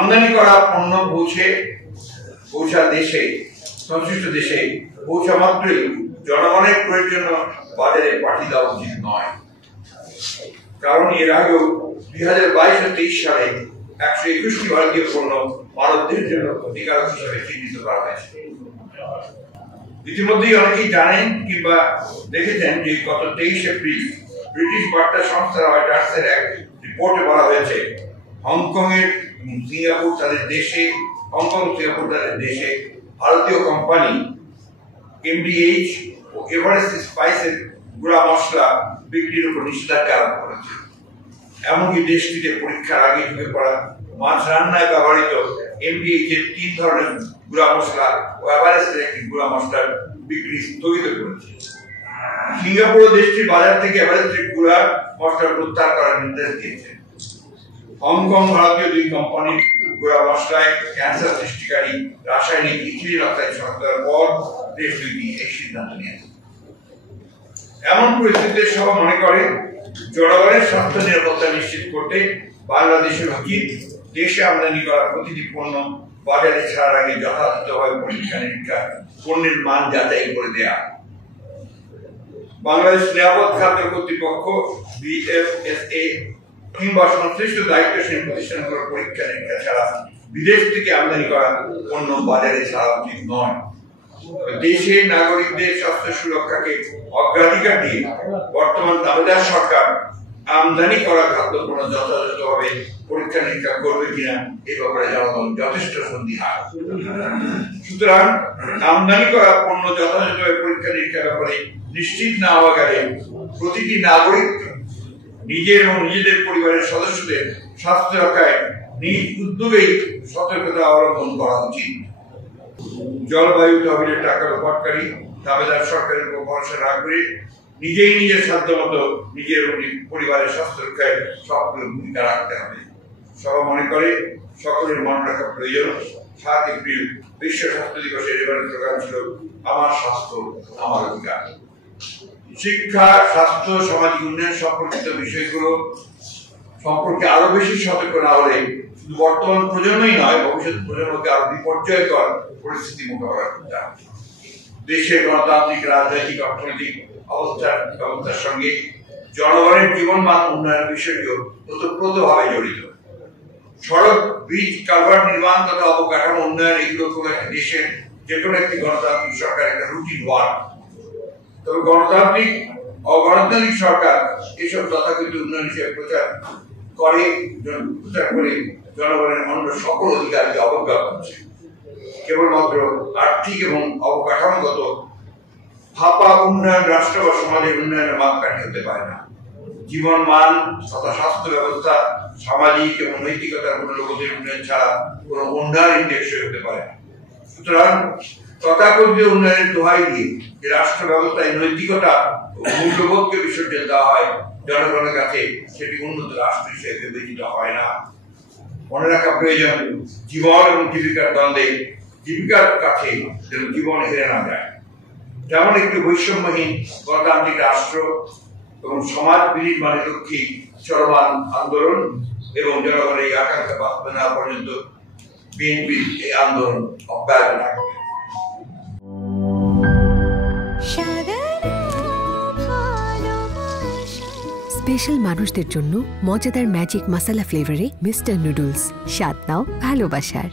আমদানি করা পণ্য পৌঁছা দেশে সংশ্লিষ্ট দেশে পৌঁছা মাত্রই জনগণের প্রয়োজন বাজারে পাঠিয়ে দেওয়া উচিত নয়। কারণ এর আগেও 2022 ও 23 সালে 121টি ভারতীয় পণ্য ভারতের জন্য ক্ষতিকারক হিসেবে চিহ্নিত করা হয়েছে। ইতিমধ্যেই অনেকেই জানেন কিংবা দেখেছেন যে গত 23 এপ্রিল ব্রিটিশ বার্তা সংস্থা রয়টার্সের এক রিপোর্টে বলা হয়েছে হংকং সিঙ্গাপুর তাদের দেশে ভারতীয় কোম্পানি MDH ও এভারেস্ট স্পাইসের গুঁড়া মশলা বিক্রির উপর নিষেধাজ্ঞা আরোপ করেছে। এমনকি দেশটিতে পরীক্ষার আগে ঢুকে পড়া মাছ রান্নায় ব্যবহৃত MDH এর 3 ধরনের গুঁড়া মশলা ও এভারেস্টের একটি গুঁড়া মশলার বিক্রি স্থগিত করেছে। সিঙ্গাপুর দেশটির বাজার থেকে এভারেস্টের গুঁড়া মশলা প্রত্যাহার করার নির্দেশ দিয়েছে। হংকং ভারতীয় 2 কোম্পানির গুঁড়া মশলায় ক্যান্সার সৃষ্টিকারী রাসায়নিক ইথিলিন অক্সাইড শনাক্তের পর দেশ দুটি এই সিদ্ধান্ত নিয়েছে। এমন পরিস্থিতিতে সবাই মনে করে জনগণের স্বাস্থ্য নিরাপত্তা নিশ্চিত করতে বাংলাদেশের উচিত দেশে আমদানি করা প্রতিটি পণ্য বাজারে ছাড়ার আগে যথাযথভাবে পরীক্ষা নিরীক্ষা পণ্যের মান যাচাই করে দেয়া। বাংলাদেশ নিরাপদ খাদ্য কর্তৃপক্ষ BFSA কিংবা সংশ্লিষ্ট দায়িত্বশীল প্রতিষ্ঠানগুলোর পরীক্ষা নিরীক্ষা ছাড়া বিদেশ থেকে আমদানি করা পণ্য বাজারে ছাড়া উচিত নয়। দেশের নাগরিকদের স্বাস্থ্য সুরক্ষাকে অগ্রাধিকার দিয়ে বর্তমান দাবিদার সরকার আমদানি করা খাদ্যপণ্য যথাযথভাবে পরীক্ষা নিরীক্ষা করবে কিনা এ ব্যাপারে জনগণ যথেষ্ট সন্দিহান। সুতরাং আমদানি করা পণ্য যথাযথভাবে পরীক্ষা নিরীক্ষার ব্যাপারে নিশ্চিত না হওয়া গেলে প্রতিটি নাগরিক নিজের এবং নিজেদের পরিবারের সদস্যদের স্বাস্থ্য রক্ষায় নিজ উদ্যোগেই সতর্কতা অবলম্বন করা উচিত। জলবায়ু তহবিলের টাকা লোপাটকারী দাবিদার সরকারের উপর ভরসা না করে নিজেই নিজের সাধ্য মতো নিজের পরিবারের স্বাস্থ্য রক্ষায় সক্রিয় ভূমিকা রাখতে হবে। সবাই মনে করে সকলের মনে রাখা প্রয়োজন 7 এপ্রিল বিশ্ব স্বাস্থ্য দিবসের এবারের প্রোগ্রাম ছিল আমার স্বাস্থ্য আমার অধিকার। শিক্ষা, স্বাস্থ্য, সামাজিক উন্নয়ন সম্পর্কিত বিষয়গুলো সম্পর্কে আরো বেশি সতর্ক না হলে শুধু বর্তমান প্রজন্মই নয় ভবিষ্যৎ প্রজন্মকে আরো বিপর্যয়কর পরিস্থিতি মোকাবেলা করতে হবে। দেশের গণতান্ত্রিক রাজনৈতিক অর্থনৈতিক ব্যবস্থার সঙ্গে জনগণের জীবনমান উন্নয়নের বিষয়টিও ওতপ্রোতভাবে জড়িত। সড়ক, ব্রিজ, কালভার্ট নির্মাণ তথা অবকাঠামো উন্নয়ন এগুলো কোনো একটি দেশের যে কোনো একটি গণতান্ত্রিক সরকার একটা রুটিন ওয়ার্ক। তবে অগণতান্ত্রিক সরকার এসব তথাকথিত উন্নয়ন হিসেবে প্রচার করে জনগণের অন্য সকল অধিকারকে অবজ্ঞা করছে। কেবলমাত্র আর্থিক এবং অবকাঠামোগত ফাঁপা উন্নয়ন রাষ্ট্র বা সমাজের উন্নয়নের মাপকাঠি হতে পারে না। জীবন মান তথা স্বাস্থ্য ব্যবস্থা, সামাজিক এবং নৈতিকতার মূল্যবোধের উন্নয়ন ছাড়া কোনো উন্নয়ন টেকসই হতে পারে না। সুতরাং তথাকথিত উন্নয়নের দোহাই দিয়ে যে রাষ্ট্র ব্যবস্থায় নৈতিকতা ও মূল্যবোধকে বিসর্জন দেওয়া হয় জনগণের কাছে সেটি উন্নত রাষ্ট্র হিসেবে বিবেচিত হয় না। মনে রাখা প্রয়োজন জীবন এবং জীবিকার দ্বন্দ্বে জীবিকার কাছে যেন জীবন হেরে না যায়। যেমন একটি বৈষম্যহীন গণতান্ত্রিক রাষ্ট্র এবং সমাজ বিনির্মাণের লক্ষ্যে চলমান আন্দোলন এবং জনগণের এই আকাঙ্ক্ষা বাস্তবায়ন না পর্যন্ত বিএনপির এই আন্দোলন অব্যাহত থাকবে। স্পেশাল মানুষদের জন্য মজাদার ম্যাজিক মশলা ফ্লেভারে মিস্টার নুডলস, স্বাদ নাও ভালোবাসার।